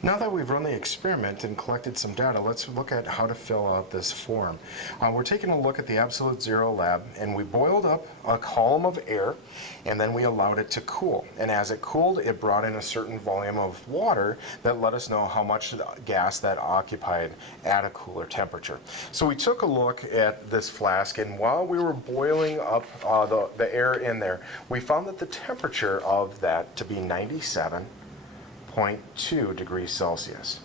Now that we've run the experiment and collected some data, let's look at how to fill out this form. We're taking a look at the absolute zero lab, and we boiled up a column of air, and then we allowed it to cool. And as it cooled, it brought in a certain volume of water that let us know how much gas that occupied at a cooler temperature. So we took a look at this flask, and while we were boiling up the air in there, we found that the temperature of that to be 97.2 degrees Celsius.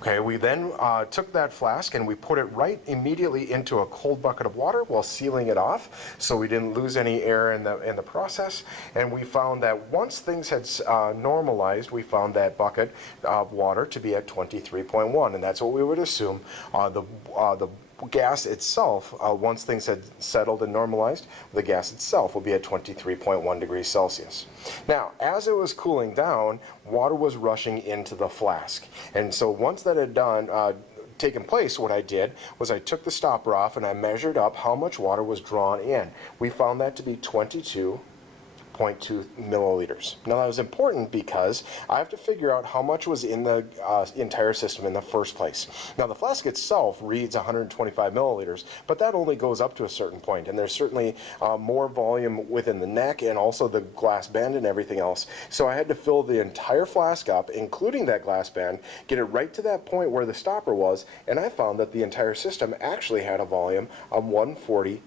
Okay, we then took that flask and we put it right immediately into a cold bucket of water while sealing it off, so we didn't lose any air in the process. And we found that once things had normalized, we found that bucket of water to be at 23.1, and that's what we would assume the gas itself, once things had settled and normalized, the gas itself will be at 23.1 degrees Celsius. Now, as it was cooling down, water was rushing into the flask. And so once that had taken place, what I did was I took the stopper off and I measured up how much water was drawn in. We found that to be 22.2 milliliters. Now that was important because I have to figure out how much was in the entire system in the first place. Now the flask itself reads 125 milliliters, but that only goes up to a certain point, and there's certainly more volume within the neck and also the glass band and everything else. So I had to fill the entire flask up, including that glass band, get it right to that point where the stopper was, and I found that the entire system actually had a volume of 140.4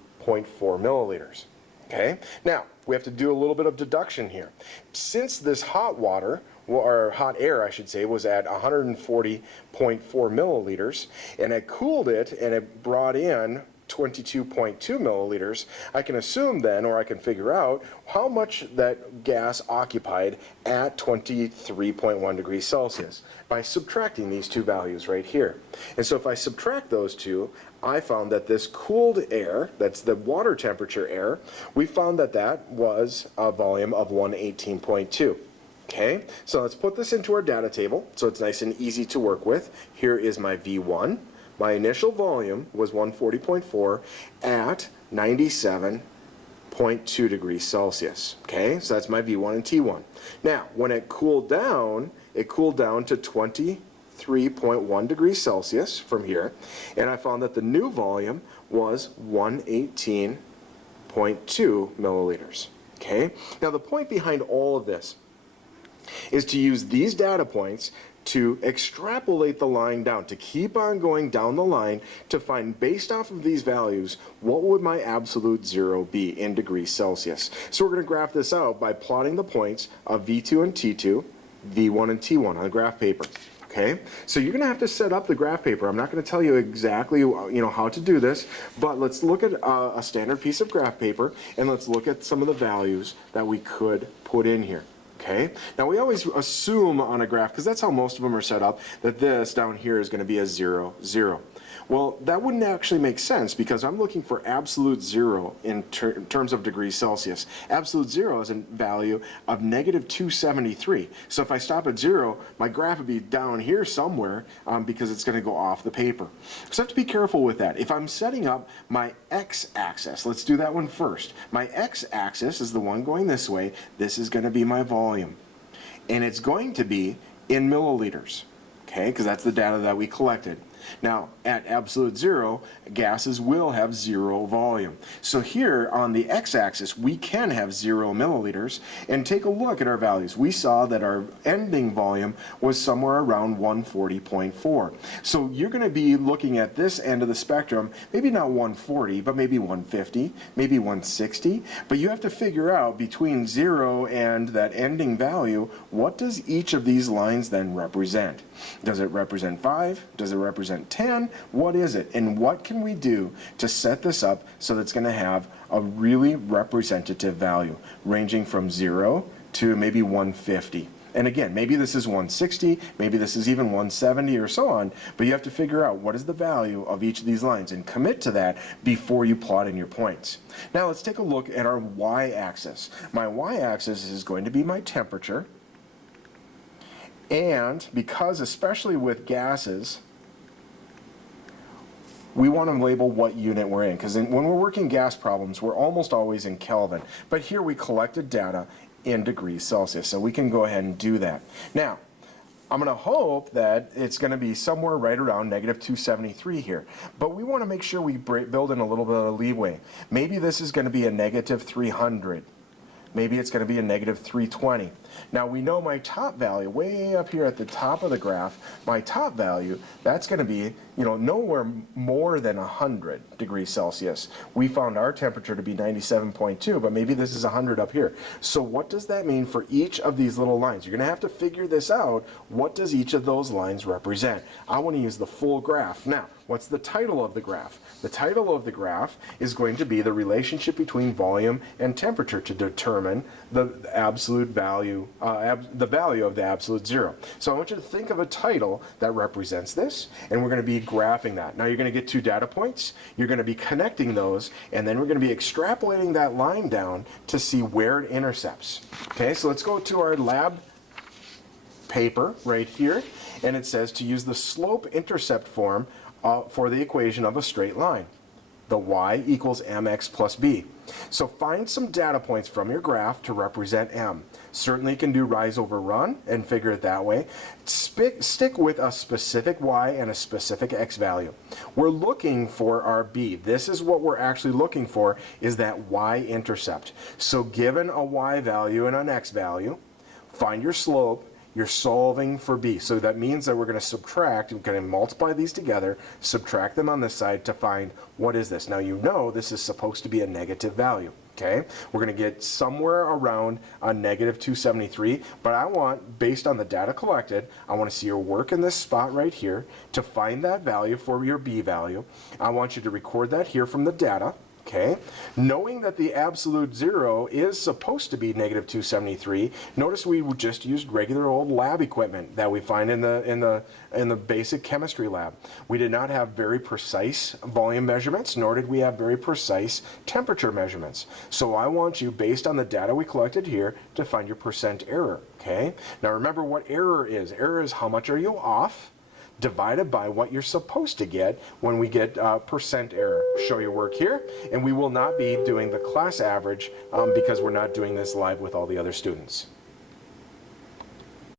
milliliters. Okay, now we have to do a little bit of deduction here. Since this hot water, or hot air I should say, was at 140.4 milliliters, and I cooled it and it brought in 22.2 milliliters, I can assume then, or I can figure out, how much that gas occupied at 23.1 degrees Celsius by subtracting these two values right here. And so if I subtract those two, I found that this cooled air, that's the water temperature air, we found that that was a volume of 118.2. Okay, so let's put this into our data table so it's nice and easy to work with. Here is my V1. My initial volume was 140.4 at 97.2 degrees Celsius. Okay, so that's my V1 and T1. Now, when it cooled down to 23.1 degrees Celsius from here, and I found that the new volume was 118.2 milliliters. Okay, now the point behind all of this is to use these data points to extrapolate the line down, to keep on going down the line to find, based off of these values, what would my absolute zero be in degrees Celsius. So we're going to graph this out by plotting the points of V2 and T2, V1 and T1 on the graph paper. Okay, so you're going to have to set up the graph paper. I'm not going to tell you exactly how to do this, but let's look at a standard piece of graph paper and let's look at some of the values that we could put in here. Okay, now we always assume on a graph, because that's how most of them are set up, that this down here is going to be a 0, 0. Well, that wouldn't actually make sense because I'm looking for absolute zero in terms of degrees Celsius. Absolute zero is a value of negative 273. So if I stop at 0, my graph would be down here somewhere because it's going to go off the paper. So I have to be careful with that. If I'm setting up my x-axis, let's do that one first. My x-axis is the one going this way. This is going to be my volume. And it's going to be in milliliters, okay, because that's the data that we collected. Now, at absolute zero, gases will have zero volume. So here on the x-axis, we can have 0 milliliters, and take a look at our values. We saw that our ending volume was somewhere around 140.4. So you're going to be looking at this end of the spectrum, maybe not 140, but maybe 150, maybe 160. But you have to figure out between 0 and that ending value, what does each of these lines then represent? Does it represent 5? Does it represent 10? What is it? And what can we do to set this up so that it's going to have a really representative value, ranging from 0 to maybe 150? And again, maybe this is 160, maybe this is even 170 or so on, but you have to figure out what is the value of each of these lines and commit to that before you plot in your points. Now let's take a look at our y-axis. My y-axis is going to be my temperature. And because, especially with gases, we want to label what unit we're in, because when we're working gas problems, we're almost always in Kelvin. But here we collected data in degrees Celsius, so we can go ahead and do that. Now, I'm going to hope that it's going to be somewhere right around negative 273 here. But we want to make sure we build in a little bit of leeway. Maybe this is going to be a negative 300. Maybe it's going to be a negative 320. Now we know my top value, way up here at the top of the graph, my top value, that's going to be, nowhere more than 100 degrees Celsius. We found our temperature to be 97.2, but maybe this is 100 up here. So what does that mean for each of these little lines? You're going to have to figure this out. What does each of those lines represent? I want to use the full graph. Now, what's the title of the graph? The title of the graph is going to be the relationship between volume and temperature to determine the absolute value, the value of the absolute zero. So I want you to think of a title that represents this, and we're going to be graphing that. Now you're going to get 2 data points, you're going to be connecting those, and then we're going to be extrapolating that line down to see where it intercepts. Okay, so let's go to our lab paper right here, and it says to use the slope-intercept form for the equation of a straight line. The y equals mx plus b. So find some data points from your graph to represent m. Certainly you can do rise over run and figure it that way. Stick with a specific y and a specific x value. We're looking for our b. This is what we're actually looking for, is that y-intercept. So given a y value and an x value, find your slope. You're solving for b. So that means that we're going to subtract, we're going to multiply these together, subtract them on this side to find what is this. Now you know this is supposed to be a negative value. Okay, we're going to get somewhere around a negative 273, but I want, based on the data collected, I want to see your work in this spot right here to find that value for your b value. I want you to record that here from the data. Okay, knowing that the absolute zero is supposed to be negative 273, notice we just used regular old lab equipment that we find in the basic chemistry lab. We did not have very precise volume measurements, nor did we have very precise temperature measurements. So I want you, based on the data we collected here, to find your percent error. Okay, now remember what error is. Error is how much are you off, divided by what you're supposed to get when we get percent error. Show your work here, and we will not be doing the class average because we're not doing this live with all the other students.